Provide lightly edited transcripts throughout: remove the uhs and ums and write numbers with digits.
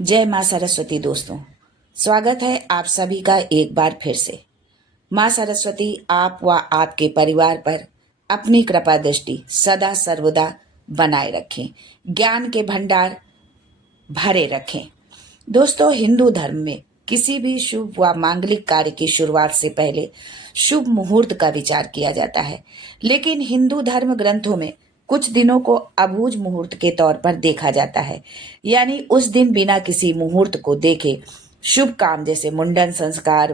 जय माँ सरस्वती दोस्तों, स्वागत है आप सभी का एक बार फिर से। माँ सरस्वती आप व आपके परिवार पर अपनी कृपा दृष्टि सदा सर्वदा बनाए रखें, ज्ञान के भंडार भरे रखें। दोस्तों, हिंदू धर्म में किसी भी शुभ व मांगलिक कार्य की शुरुआत से पहले शुभ मुहूर्त का विचार किया जाता है, लेकिन हिंदू धर्म ग्रंथों में कुछ दिनों को अबूझ मुहूर्त के तौर पर देखा जाता है। यानी उस दिन बिना किसी मुहूर्त को देखे शुभ काम जैसे मुंडन संस्कार,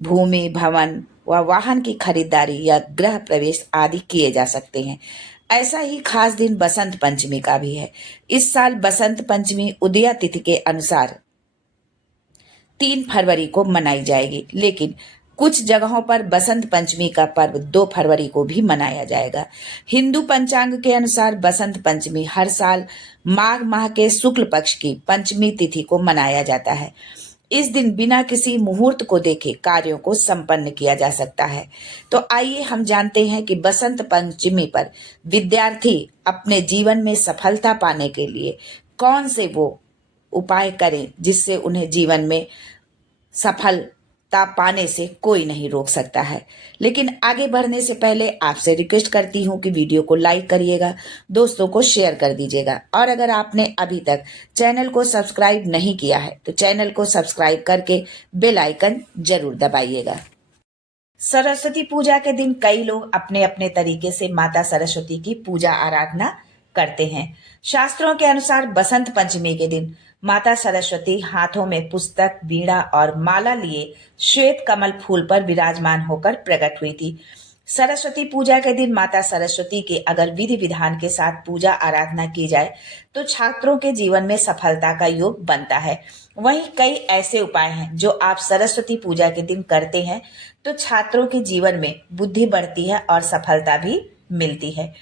भूमि भवन व वाहन की खरीदारी या गृह प्रवेश आदि किए जा सकते हैं। ऐसा ही खास दिन बसंत पंचमी का भी है। इस साल बसंत पंचमी उदया तिथि के अनुसार 3 फरवरी को मनाई जाएगी, लेकिन कुछ जगहों पर बसंत पंचमी का पर्व 2 फरवरी को भी मनाया जाएगा। हिंदू पंचांग के अनुसार बसंत पंचमी हर साल माघ माह के शुक्ल पक्ष की पंचमी तिथि को मनाया जाता है। इस दिन बिना किसी मुहूर्त को देखे कार्यों को संपन्न किया जा सकता है। तो आइए हम जानते हैं कि बसंत पंचमी पर विद्यार्थी अपने जीवन में सफलता पाने के लिए कौन से वो उपाय करें जिससे उन्हें जीवन में सफलता पाने से कोई नहीं रोक सकता है। लेकिन आगे बढ़ने से पहले आपसे रिक्वेस्ट करती हूँ कि वीडियो को लाइक करिएगा, दोस्तों को शेयर कर दीजिएगा, और अगर आपने अभी तक चैनल को सब्सक्राइब नहीं किया है तो चैनल को सब्सक्राइब करके बेल आइकन जरूर दबाइएगा। सरस्वती पूजा के दिन कई लोग अपने अपने तरीके से माता सरस्वती की पूजा आराधना करते हैं। शास्त्रों के अनुसार बसंत पंचमी के दिन माता सरस्वती हाथों में पुस्तक, बीड़ा और माला लिए श्वेत कमल फूल पर विराजमान होकर प्रकट हुई थी। सरस्वती पूजा के दिन माता सरस्वती के अगर विधि विधान के साथ पूजा आराधना की जाए तो छात्रों के जीवन में सफलता का योग बनता है। वहीं कई ऐसे उपाय हैं जो आप सरस्वती पूजा के दिन करते हैं तो छात्रों के जीवन में बुद्धि बढ़ती है और सफलता भी मिलती है।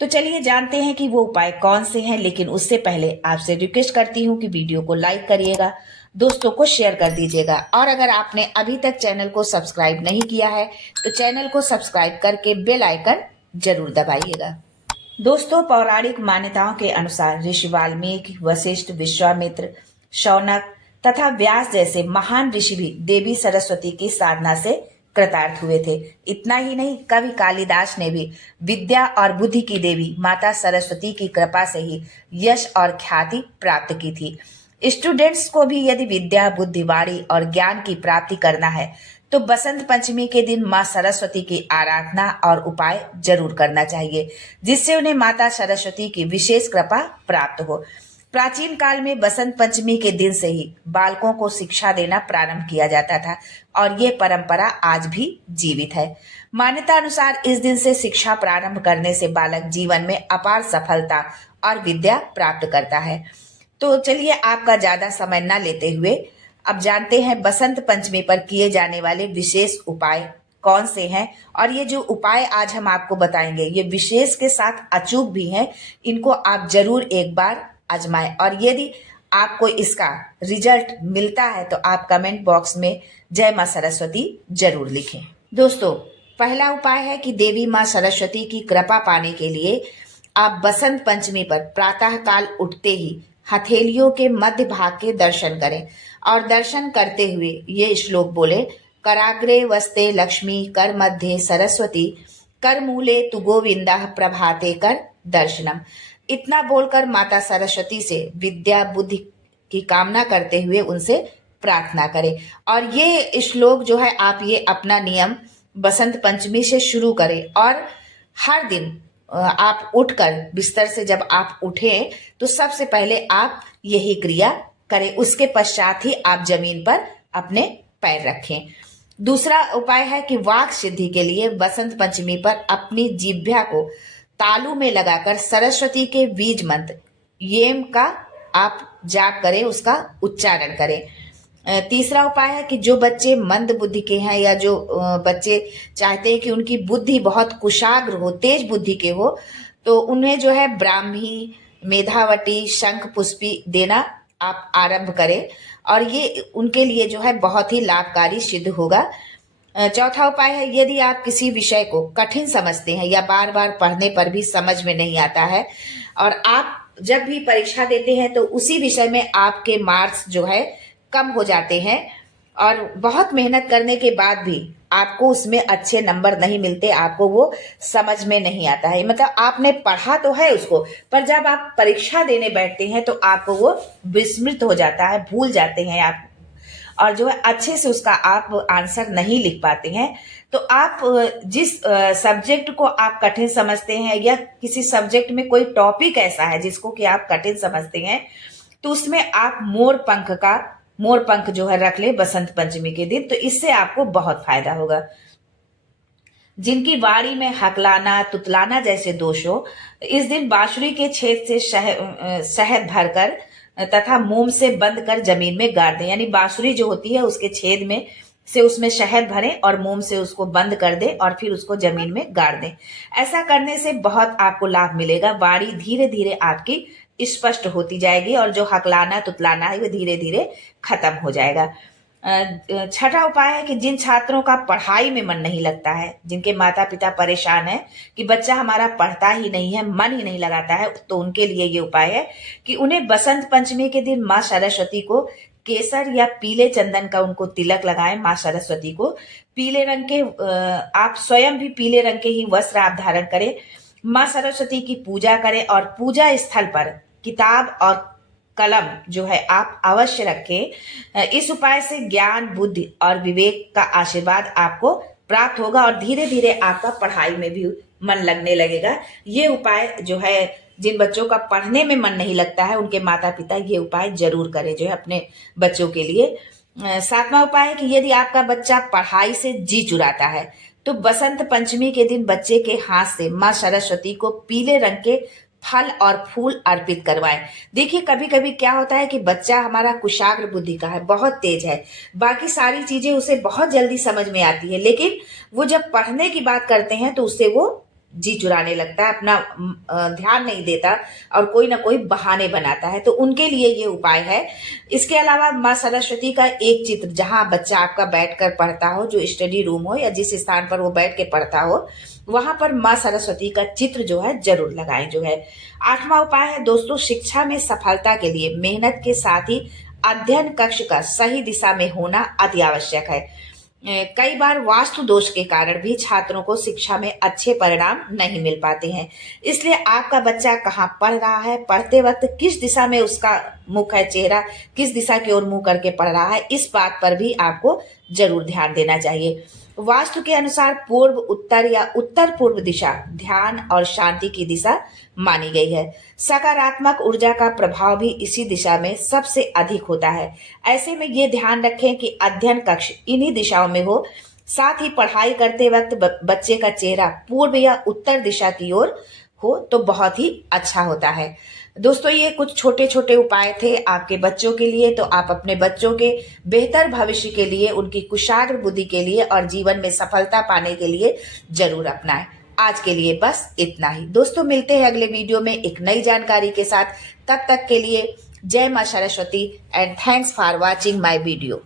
तो चलिए जानते हैं कि वो उपाय कौन से हैं, लेकिन उससे पहले आपसे रिक्वेस्ट करती हूँ कि वीडियो को लाइक करिएगा, दोस्तों को शेयर कर दीजिएगा, और अगर आपने अभी तक चैनल को सब्सक्राइब नहीं किया है तो चैनल को सब्सक्राइब करके बेल आइकन जरूर दबाइएगा। दोस्तों, पौराणिक मान्यताओं के अनुसार ऋषि वाल्मीकि, वशिष्ठ, विश्वामित्र, शौनक तथा व्यास जैसे महान ऋषि भी देवी सरस्वती की साधना से कृतार्थ हुए थे। इतना ही नहीं, कवि कालिदास ने भी विद्या और बुद्धि की देवी माता सरस्वती की कृपा से ही यश और ख्याति प्राप्त की थी। स्टूडेंट्स को भी यदि विद्या, बुद्धि, वाणी और ज्ञान की प्राप्ति करना है तो बसंत पंचमी के दिन मां सरस्वती की आराधना और उपाय जरूर करना चाहिए, जिससे उन्हें माता सरस्वती की विशेष कृपा प्राप्त हो। प्राचीन काल में बसंत पंचमी के दिन से ही बालकों को शिक्षा देना प्रारंभ किया जाता था और ये परंपरा आज भी जीवित है। मान्यता अनुसार इस दिन से शिक्षा प्रारंभ करने से बालक जीवन में अपार सफलता और विद्या प्राप्त करता है। तो चलिए आपका ज्यादा समय न लेते हुए अब जानते हैं बसंत पंचमी पर किए जाने वाले विशेष उपाय कौन से हैं। और ये जो उपाय आज हम आपको बताएंगे ये विशेष के साथ अचूक भी हैं। इनको आप जरूर एक बार आजमाएं, और यदि आपको इसका रिजल्ट मिलता है तो आप कमेंट बॉक्स में जय मां सरस्वती जरूर लिखें। दोस्तों, पहला उपाय है कि देवी मां सरस्वती की कृपा पाने के लिए आप बसंत पंचमी पर प्रातः काल उठते ही हथेलियों के मध्य भाग के दर्शन करें और दर्शन करते हुए ये श्लोक बोले, कराग्रे वस्ते लक्ष्मी, कर मध्य सरस्वती, कर मूले तु गोविंदा, प्रभाते कर दर्शनम। इतना बोलकर माता सरस्वती से विद्या बुद्धि की कामना करते हुए उनसे प्रार्थना करें। और ये श्लोक जो है आप ये अपना नियम बसंत पंचमी से शुरू करें, और हर दिन आप उठकर बिस्तर से जब आप उठें तो सबसे पहले आप यही क्रिया करें। उसके पश्चात ही आप जमीन पर अपने पैर रखें। दूसरा उपाय है कि वाक सिद्धि के लिए बसंत पंचमी पर अपनी जिह्वा को तालू में लगाकर सरस्वती के बीज मंत्र येम का आप जाप करें, उसका उच्चारण करें। तीसरा उपाय है कि जो बच्चे मंद बुद्धि के हैं या जो बच्चे चाहते हैं कि उनकी बुद्धि बहुत कुशाग्र हो, तेज बुद्धि के हो, तो उन्हें जो है ब्राह्मी, मेधावटी, शंख पुष्पी देना आप आरंभ करें, और ये उनके लिए जो है बहुत ही लाभकारी सिद्ध होगा। चौथा उपाय है, यदि आप किसी विषय को कठिन समझते हैं या बार बार पढ़ने पर भी समझ में नहीं आता है और आप जब भी परीक्षा देते हैं तो उसी विषय में आपके मार्क्स जो है कम हो जाते हैं और बहुत मेहनत करने के बाद भी आपको उसमें अच्छे नंबर नहीं मिलते, आपको वो समझ में नहीं आता है। मतलब आपने पढ़ा तो है उसको, पर जब आप परीक्षा देने बैठते हैं तो आपको वो विस्मृत हो जाता है, भूल जाते हैं आप, और जो है अच्छे से उसका आप आंसर नहीं लिख पाते हैं। तो आप जिस सब्जेक्ट को आप कठिन समझते हैं या किसी सब्जेक्ट में कोई टॉपिक ऐसा है जिसको कि आप कठिन समझते हैं, तो उसमें आप मोर पंख जो है रख ले बसंत पंचमी के दिन, तो इससे आपको बहुत फायदा होगा। जिनकी वाणी में हकलाना तुतलाना जैसे दोष हो, इस दिन बांसुरी के छेद से शहद भरकर तथा मोम से बंद कर जमीन में गाड़ दें। यानी बांसुरी जो होती है उसके छेद में से उसमें शहद भरें और मोम से उसको बंद कर दें और फिर उसको जमीन में गाड़ दें। ऐसा करने से बहुत आपको लाभ मिलेगा। वाणी धीरे धीरे आपकी स्पष्ट होती जाएगी और जो हकलाना तुतलाना है वो धीरे धीरे खत्म हो जाएगा। छठा उपाय है कि जिन छात्रों का पढ़ाई में मन नहीं लगता है, जिनके माता पिता परेशान है कि बच्चा हमारा पढ़ता ही नहीं है, मन ही नहीं लगाता है, तो उनके लिए ये उपाय है कि उन्हें बसंत पंचमी के दिन माँ सरस्वती को केसर या पीले चंदन का उनको तिलक लगाएं। माँ सरस्वती को पीले रंग के आप स्वयं भी पीले रंग के ही वस्त्र आप धारण करें, माँ सरस्वती की पूजा करें और पूजा स्थल पर किताब और कलम जो है आप अवश्य रखें। इस उपाय से ज्ञान, बुद्धि और विवेक का आशीर्वाद आपको प्राप्त होगा और धीरे धीरे आपका पढ़ाई में भी मन लगने लगेगा। ये उपाय जो है जिन बच्चों का पढ़ने में मन नहीं लगता है उनके माता पिता ये उपाय जरूर करें जो है अपने बच्चों के लिए। सातवां उपाय है कि यदि आपका बच्चा पढ़ाई से जी चुराता है तो बसंत पंचमी के दिन बच्चे के हाथ से माँ सरस्वती को पीले रंग के फल और फूल अर्पित करवाएं। देखिए कभी कभी क्या होता है कि बच्चा हमारा कुशाग्र बुद्धि का है, बहुत तेज है, बाकी सारी चीजें उसे बहुत जल्दी समझ में आती है, लेकिन वो जब पढ़ने की बात करते हैं तो उससे वो जी चुराने लगता है, अपना ध्यान नहीं देता और कोई ना कोई बहाने बनाता है। तो उनके लिए ये उपाय है। इसके अलावा माँ सरस्वती का एक चित्र जहां बच्चा आपका बैठकर पढ़ता हो, जो स्टडी रूम हो या जिस स्थान पर वो बैठ के पढ़ता हो, वहां पर माँ सरस्वती का चित्र जो है जरूर लगाएं जो है। आठवां उपाय है दोस्तों, शिक्षा में सफलता के लिए मेहनत के साथ ही अध्ययन कक्ष का सही दिशा में होना अति आवश्यक है। कई बार वास्तु दोष के कारण भी छात्रों को शिक्षा में अच्छे परिणाम नहीं मिल पाते हैं। इसलिए आपका बच्चा कहाँ पढ़ रहा है, पढ़ते वक्त किस दिशा में उसका मुख है, चेहरा किस दिशा की ओर मुंह करके पढ़ रहा है, इस बात पर भी आपको जरूर ध्यान देना चाहिए। वास्तु के अनुसार पूर्व उत्तर या उत्तर पूर्व दिशा ध्यान और शांति की दिशा मानी गई है। सकारात्मक ऊर्जा का प्रभाव भी इसी दिशा में सबसे अधिक होता है। ऐसे में ये ध्यान रखें कि अध्ययन कक्ष इन्हीं दिशाओं में हो। साथ ही पढ़ाई करते वक्त बच्चे का चेहरा पूर्व या उत्तर दिशा की ओर हो तो बहुत ही अच्छा होता है। दोस्तों ये कुछ छोटे छोटे उपाय थे आपके बच्चों के लिए, तो आप अपने बच्चों के बेहतर भविष्य के लिए, उनकी कुशाग्र बुद्धि के लिए और जीवन में सफलता पाने के लिए जरूर अपनाएं। आज के लिए बस इतना ही दोस्तों, मिलते हैं अगले वीडियो में एक नई जानकारी के साथ। तब तक के लिए जय मां Saraswati and thanks for watching my video.